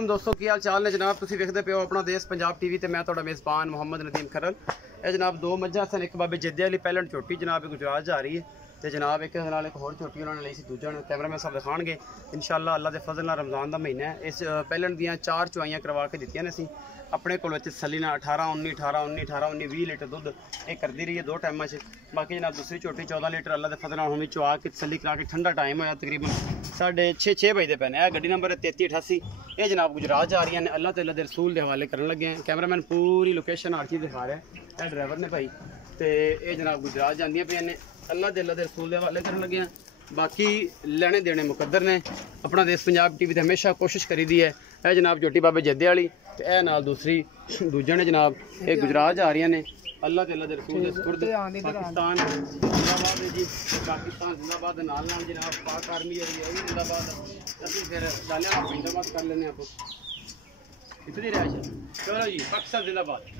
वालेकुम दोस्तों, की हाल चाल ने जनाब। तुसीं वेखदे पे हो अपना देश पंजाब टीवी ते मैं तुहाडा मेज़बान मोहम्मद नदीम खरल। ये जनाब दो मज्झां सन, एक बाबे जिद्दे वाली पैलेंट झोटी जनाब गुजरात जा रही है तो जनाब एक नाल एक होर झोटी उन्होंने ली सी, दूजा कैमरामैन साहब दिखाणगे इंशाअल्लाह। अल्लाह के फजल नाल रमज़ान का महीना है। इस पैलेंट दियां 4 चुआइयां करवा के दित्तियां ने असीं अपने कोल तसल्ली नाल 18 19 20 लीटर दुध ये करती रही है 2 टाइमां च। बाकी जनाब दूसरी झोटी 14 लीटर अल्लाह के फजल नाल हुण चुआ के तसल्ली करा के ठंडा टाइम होया तकरीबन 6:30 बजते पे ने। गड्डी नंबर 3388 ये जनाब गुजरात जा रही हैं। अल्लाह तआला दे रसूल के हवाले करन लगे हैं। कैमरामैन पूरी लोकेशन हर चीज़ दिखा रहा है, ये ड्राइवर ने भाई। तो ये जनाब गुजरात जांदियां पे ने, अल्लाह तआला दे रसूल के हवाले करन लगे हैं। बाकी लेने देने मुकद्दर ने। अपना देश पंजाब टीवी ते हमेशा कोशिश करी दी है। यह जनाब झोटी बाबे जद्दे वाली ते यह नाल दूसरी दूजे ने जनाब ये गुजरात जा रही ने। अल्लाह तआला दे रसूल दे सुपुर्द पाकिस्तान जिंदाबाद है जी। पाकिस्तान जिंदाबाद नाल नाल जनाब पाक आर्मी है भी जिंदाबाद। अभी फिर डालिया जिंदाबाद कर लेने आप इतनी रहा। चलो जी, पाकिस्तान जिंदाबाद।